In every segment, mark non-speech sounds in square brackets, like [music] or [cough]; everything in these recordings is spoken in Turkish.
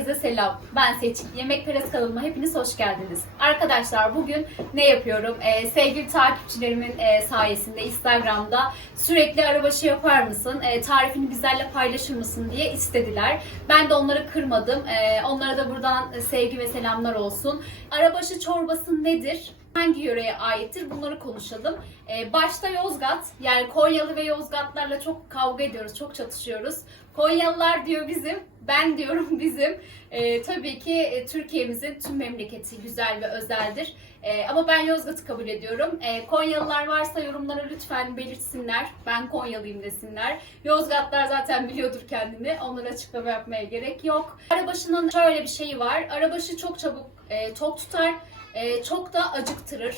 Herkese selam. Ben Seçil. Yemek Perez kanalıma hepiniz hoş geldiniz. Arkadaşlar bugün ne yapıyorum? Ee, sevgili takipçilerimin e, sayesinde Instagram'da sürekli arabaşı yapar mısın? E, tarifini bizlerle paylaşır mısın diye istediler. Ben de onları kırmadım. E, onlara da buradan sevgi ve selamlar olsun. Arabaşı çorbası nedir? Hangi yöreye aittir? Bunları konuşalım. Ee, başta Yozgat, yani Konyalı ve Yozgatlarla çok kavga ediyoruz, çok çatışıyoruz. Konyalılar diyor bizim, ben diyorum [laughs] bizim. Ee, tabii ki e, Türkiye'mizin tüm memleketi güzel ve özeldir. Ee, ama ben Yozgat'ı kabul ediyorum. Ee, Konyalılar varsa yorumlara lütfen belirtsinler. Ben Konyalıyım desinler. Yozgatlar zaten biliyordur kendini. Onlara açıklama yapmaya gerek yok. Arabaşının şöyle bir şeyi var. Arabaşı çok çabuk e, tok tutar. E, çok da acıktırır.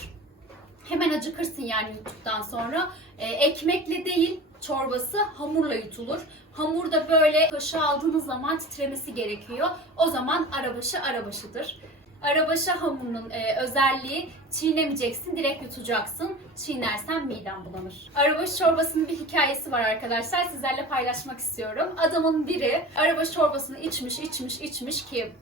Hemen acıkırsın yani yuttuktan sonra. E, ekmekle değil çorbası hamurla yutulur. Hamur da böyle kaşığı aldığınız zaman titremesi gerekiyor. O zaman arabaşı arabaşıdır. Arabaşı hamurunun e, özelliği çiğnemeyeceksin, direkt yutacaksın. Çiğnersen miden bulanır. Arabaşı çorbasının bir hikayesi var arkadaşlar. Sizlerle paylaşmak istiyorum. Adamın biri arabaşı çorbasını içmiş, içmiş, içmiş ki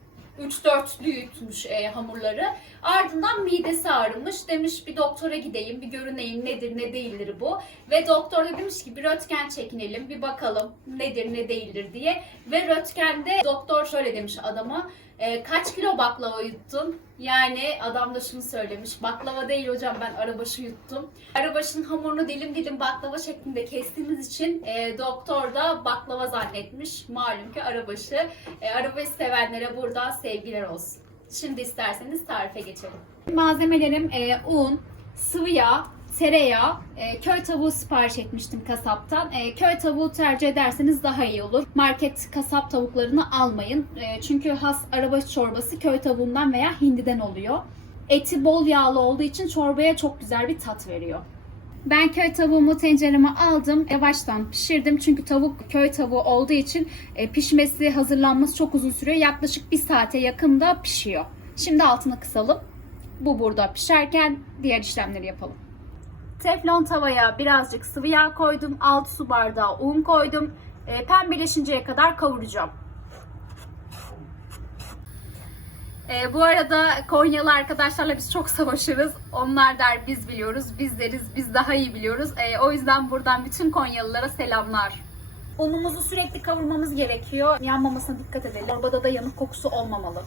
3-4'lü yutmuş e, hamurları. Ardından midesi ağrımış. Demiş bir doktora gideyim, bir görüneyim nedir ne değildir bu. Ve doktor da demiş ki bir röntgen çekinelim, bir bakalım nedir ne değildir diye. Ve röntgende doktor şöyle demiş adama. "E, kaç kilo baklava yuttun? Yani adam da şunu söylemiş. Baklava değil hocam ben arabaşı yuttum. Arabaşının hamurunu dilim dilim baklava şeklinde kestiğimiz için e, doktor da baklava zannetmiş. Malum ki arabaşı. E, arabayı sevenlere buradan sevgiler olsun. Şimdi isterseniz tarife geçelim. Malzemelerim e, un, sıvı yağ, tereyağı, e, köy tavuğu sipariş etmiştim kasaptan. E, köy tavuğu tercih ederseniz daha iyi olur. Market kasap tavuklarını almayın. E, çünkü has arabaşı çorbası köy tavuğundan veya hindiden oluyor. Eti bol yağlı olduğu için çorbaya çok güzel bir tat veriyor. Ben köy tavuğumu tencereme aldım. Yavaştan pişirdim. Çünkü tavuk köy tavuğu olduğu için e, pişmesi, hazırlanması çok uzun sürüyor. Yaklaşık bir saate yakın da pişiyor. Şimdi altını kısalım. Bu burada pişerken diğer işlemleri yapalım. Teflon tavaya birazcık sıvı yağ koydum. 6 su bardağı un koydum. E, pembeleşinceye kadar kavuracağım. E, bu arada Konyalı arkadaşlarla biz çok savaşırız. Onlar der biz biliyoruz, biz deriz biz daha iyi biliyoruz. E, o yüzden buradan bütün Konyalılara selamlar. Unumuzu sürekli kavurmamız gerekiyor. Yanmamasına dikkat edelim. Çorbada da yanık kokusu olmamalı.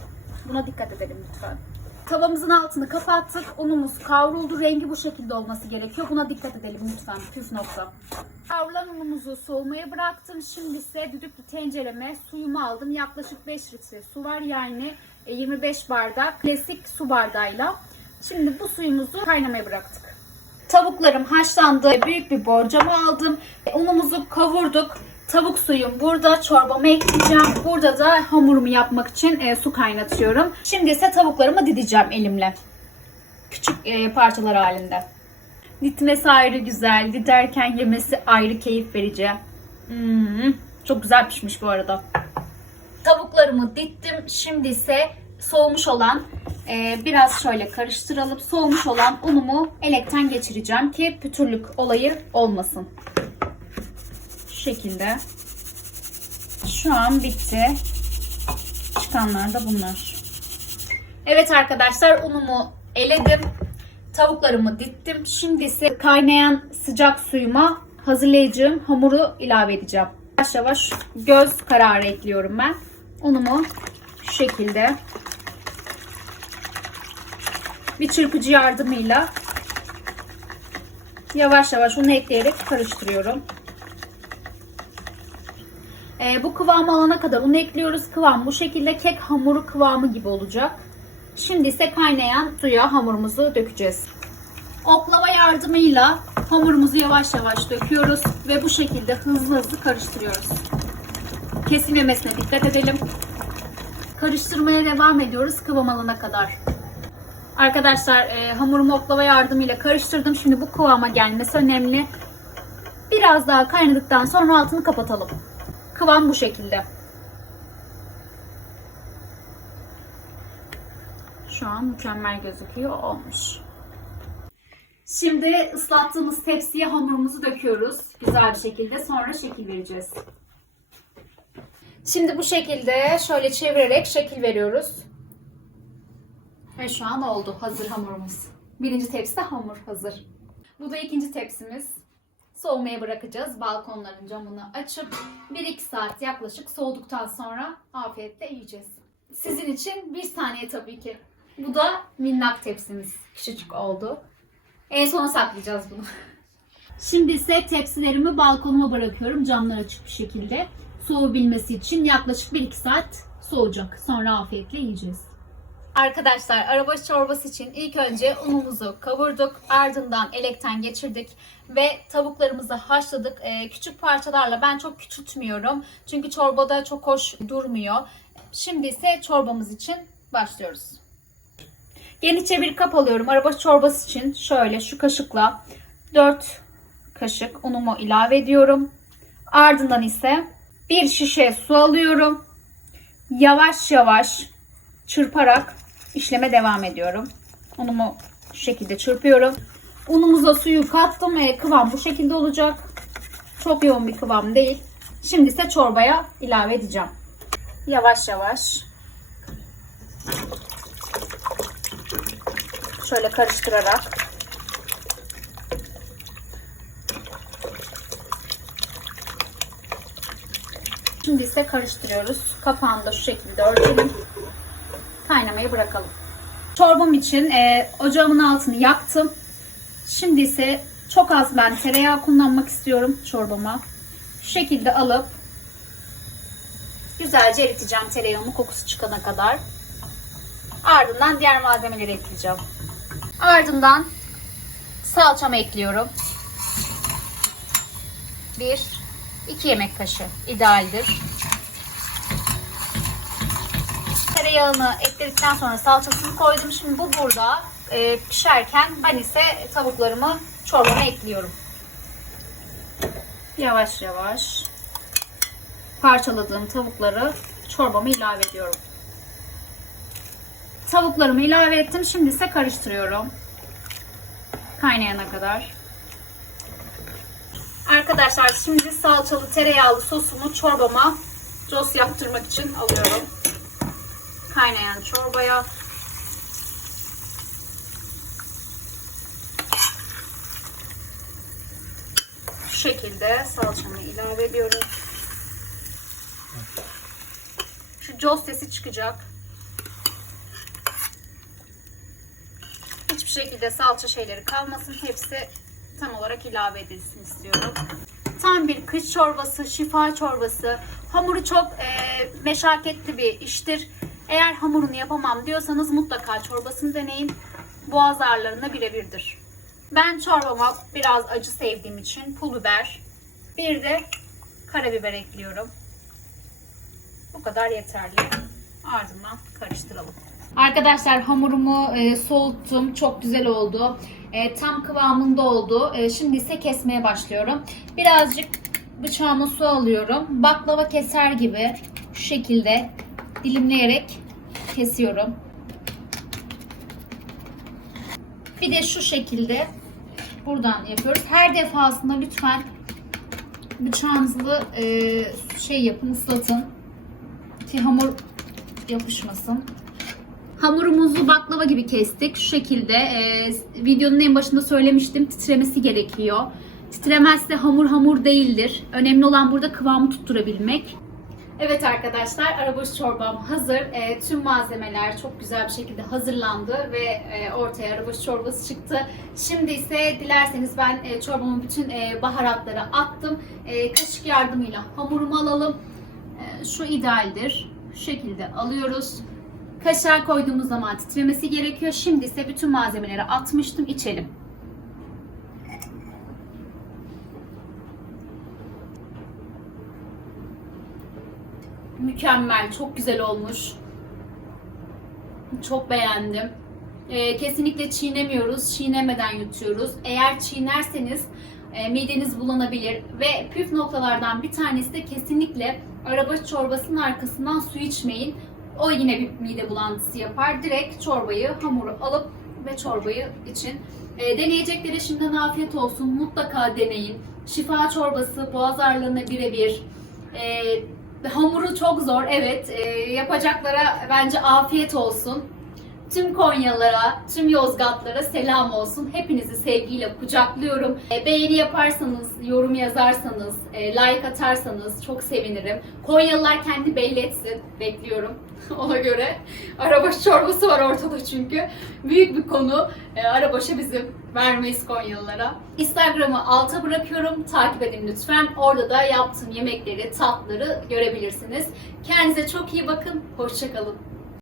Buna dikkat edelim lütfen. Tavamızın altını kapattık. Unumuz kavruldu. Rengi bu şekilde olması gerekiyor. Buna dikkat edelim lütfen. Püf nokta. Kavrulan unumuzu soğumaya bıraktım. Şimdi ise düdüklü tencereme suyumu aldım. Yaklaşık 5 litre su var. Yani e, 25 bardak klasik su bardağıyla. Şimdi bu suyumuzu kaynamaya bıraktık. Tavuklarım haşlandı. Büyük bir borcama aldım. E, Unumuzu kavurduk. Tavuk suyum burada. Çorbamı ekleyeceğim. Burada da hamurumu yapmak için e, su kaynatıyorum. Şimdi ise tavuklarımı dideceğim elimle. Küçük e, parçalar halinde. Ditmesi ayrı güzel. Diderken yemesi ayrı keyif verici. Hmm, çok güzel pişmiş bu arada. Tavuklarımı dittim. Şimdi ise soğumuş olan e, biraz şöyle karıştıralım. Soğumuş olan unumu elekten geçireceğim ki pütürlük olayı olmasın. Şekilde. Şu an bitti. Çıkanlar da bunlar. Evet arkadaşlar unumu eledim. Tavuklarımı dittim. Şimdi ise kaynayan sıcak suyuma hazırlayacağım hamuru ilave edeceğim. Yavaş yavaş göz kararı ekliyorum ben. Unumu şu şekilde bir çırpıcı yardımıyla yavaş yavaş unu ekleyerek karıştırıyorum. Ee, bu kıvamı alana kadar unu ekliyoruz. Kıvam bu şekilde kek hamuru kıvamı gibi olacak. Şimdi ise kaynayan suya hamurumuzu dökeceğiz. Oklava yardımıyla hamurumuzu yavaş yavaş döküyoruz ve bu şekilde hızlı hızlı karıştırıyoruz. Kesilmemesine dikkat edelim. Karıştırmaya devam ediyoruz kıvam alana kadar. Arkadaşlar e, hamurumu oklava yardımıyla karıştırdım. Şimdi bu kıvama gelmesi önemli. Biraz daha kaynadıktan sonra altını kapatalım. Kıvam bu şekilde. Şu an mükemmel gözüküyor. Olmuş. Şimdi ıslattığımız tepsiye hamurumuzu döküyoruz. Güzel bir şekilde. Sonra şekil vereceğiz. Şimdi bu şekilde şöyle çevirerek şekil veriyoruz. Ve şu an oldu. Hazır hamurumuz. Birinci tepsi hamur hazır. Bu da ikinci tepsimiz. Soğumaya bırakacağız. Balkonların camını açıp 1-2 saat yaklaşık soğuduktan sonra afiyetle yiyeceğiz. Sizin için bir saniye tabii ki. Bu da minnak tepsimiz. Küçücük oldu. En sona saklayacağız bunu. [laughs] Şimdi ise tepsilerimi balkonuma bırakıyorum camlar açık bir şekilde. Soğuyabilmesi için yaklaşık 1-2 saat soğuyacak. Sonra afiyetle yiyeceğiz. Arkadaşlar arabaşı çorbası için ilk önce unumuzu kavurduk. Ardından elekten geçirdik ve tavuklarımızı haşladık. Ee, küçük parçalarla ben çok küçültmüyorum. Çünkü çorbada çok hoş durmuyor. Şimdi ise çorbamız için başlıyoruz. Genişçe bir kap alıyorum. Arabaşı çorbası için şöyle şu kaşıkla 4 kaşık unumu ilave ediyorum. Ardından ise bir şişe su alıyorum. Yavaş yavaş çırparak işleme devam ediyorum. Unumu şu şekilde çırpıyorum. Unumuza suyu kattım. E, kıvam bu şekilde olacak. Çok yoğun bir kıvam değil. Şimdi ise çorbaya ilave edeceğim. Yavaş yavaş. Şöyle karıştırarak. Şimdi ise karıştırıyoruz. Kapağını da şu şekilde örtelim. Kaynamayı bırakalım. Çorbam için e, ocağımın altını yaktım. Şimdi ise çok az ben tereyağı kullanmak istiyorum çorbama. Şu şekilde alıp güzelce eriteceğim tereyağının kokusu çıkana kadar. Ardından diğer malzemeleri ekleyeceğim. Ardından salçamı ekliyorum. 1 2 yemek kaşığı idealdir. Tereyağını ekledikten sonra salçasını koydum. Şimdi bu burada e, pişerken ben ise tavuklarımı çorbama ekliyorum. Yavaş yavaş parçaladığım tavukları çorbama ilave ediyorum. Tavuklarımı ilave ettim. Şimdi ise karıştırıyorum. Kaynayana kadar. Arkadaşlar şimdi salçalı tereyağlı sosumu çorbama sos yaptırmak için alıyorum. Kaynayan çorbaya şu şekilde salçamı ilave ediyorum. Şu cos sesi çıkacak. Hiçbir şekilde salça şeyleri kalmasın. Hepsi tam olarak ilave edilsin istiyorum. Tam bir kış çorbası, şifa çorbası. Hamuru çok e, meşakkatli bir iştir. Eğer hamurunu yapamam diyorsanız mutlaka çorbasını deneyin. Boğaz ağrılarına birebirdir. Ben çorbama biraz acı sevdiğim için pul biber, bir de karabiber ekliyorum. Bu kadar yeterli. Ardından karıştıralım. Arkadaşlar hamurumu e, soğuttum. Çok güzel oldu. E, tam kıvamında oldu. E, şimdi ise kesmeye başlıyorum. Birazcık bıçağıma su alıyorum. Baklava keser gibi şu şekilde dilimleyerek kesiyorum. Bir de şu şekilde buradan yapıyoruz. Her defasında lütfen bıçağınızı e, şey yapın, ıslatın ki hamur yapışmasın. Hamurumuzu baklava gibi kestik. Şu şekilde e, videonun en başında söylemiştim titremesi gerekiyor. Titremezse hamur hamur değildir. Önemli olan burada kıvamı tutturabilmek. Evet arkadaşlar arabaş çorbam hazır. E, tüm malzemeler çok güzel bir şekilde hazırlandı ve e, ortaya arabaş çorbası çıktı. Şimdi ise dilerseniz ben e, çorbamın bütün e, baharatları attım. E, kaşık yardımıyla hamurumu alalım. E, şu idealdir. Şu şekilde alıyoruz. Kaşar koyduğumuz zaman titremesi gerekiyor. Şimdi ise bütün malzemeleri atmıştım. İçelim. Mükemmel, çok güzel olmuş. Çok beğendim. Ee, kesinlikle çiğnemiyoruz, çiğnemeden yutuyoruz. Eğer çiğnerseniz e, mideniz bulanabilir ve püf noktalardan bir tanesi de kesinlikle araba çorbasının arkasından su içmeyin. O yine bir mide bulantısı yapar. Direkt çorbayı, hamuru alıp ve çorbayı için. E, deneyeceklere şimdiden afiyet olsun. Mutlaka deneyin. Şifa çorbası boğaz ağrılarına birebir. E, Hamuru çok zor evet. E, yapacaklara bence afiyet olsun. Tüm Konyalılara, tüm Yozgatlara selam olsun. Hepinizi sevgiyle kucaklıyorum. E, beğeni yaparsanız, yorum yazarsanız, e, like atarsanız çok sevinirim. Konyalılar kendi belli etsin. Bekliyorum [laughs] ona göre. Arabaşı çorbası var ortada çünkü. Büyük bir konu. E, arabaşı bizim. Vermeyiz Konyalılara. Instagram'ı alta bırakıyorum. Takip edin lütfen. Orada da yaptığım yemekleri, tatları görebilirsiniz. Kendinize çok iyi bakın. Hoşçakalın.